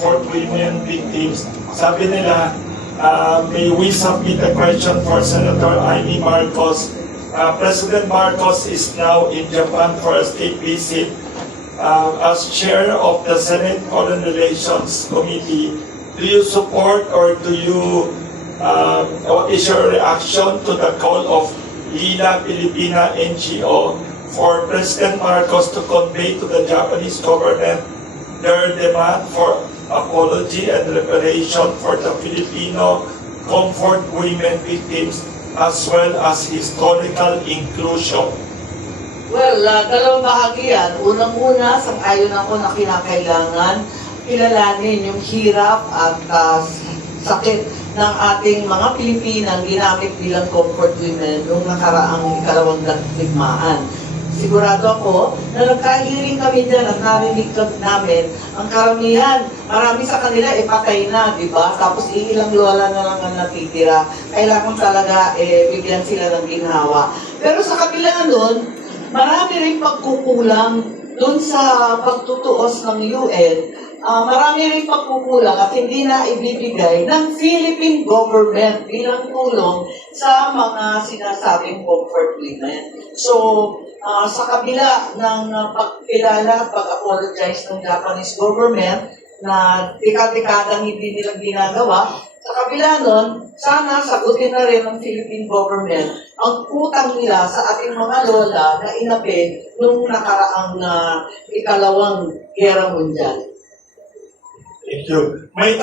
for women victims. Sabi nila, may we submit a question for Senator Amy Marcos. President Marcos is now in Japan for a state visit. As chair of the Senate Foreign Relations Committee, do you support or do you, what is your reaction to the call of Lila Filipina NGO for President Marcos to convey to the Japanese government their demand for apology and reparation for the Filipino comfort women victims as well as historical inclusion? Well, dalawang bahagi yan. Unang-una, sang-ayon ako na kinakailangan kilalanin yung hirap at sakit ng ating mga Pilipinang ginamit bilang comfort women noong nakaraang ikalawang digmaan. Sigurado ako na nagkahiring kami dyan at narinig namin ang karamihan. Marami sa kanila patay na, di ba? Tapos ilang lola na lang ang natitira. Kailangan talaga bigyan sila ng ginhawa. Pero sa kabila nun, marami rin pagkukulang doon sa pagtutuos ng UN. Marami rin pagkukulang at hindi na ibibigay ng Philippine government bilang tulong sa mga sinasabing comfort women. So, sa kabila ng pagkilala at pag-apologize ng Japanese government na dekadang hindi nila ginagawa, sa kabila nun, sana sagutin na rin ng Philippine government ang utang nila sa ating mga lola na inapi nung nakaraang ikalawang gera mundial. Thank you. May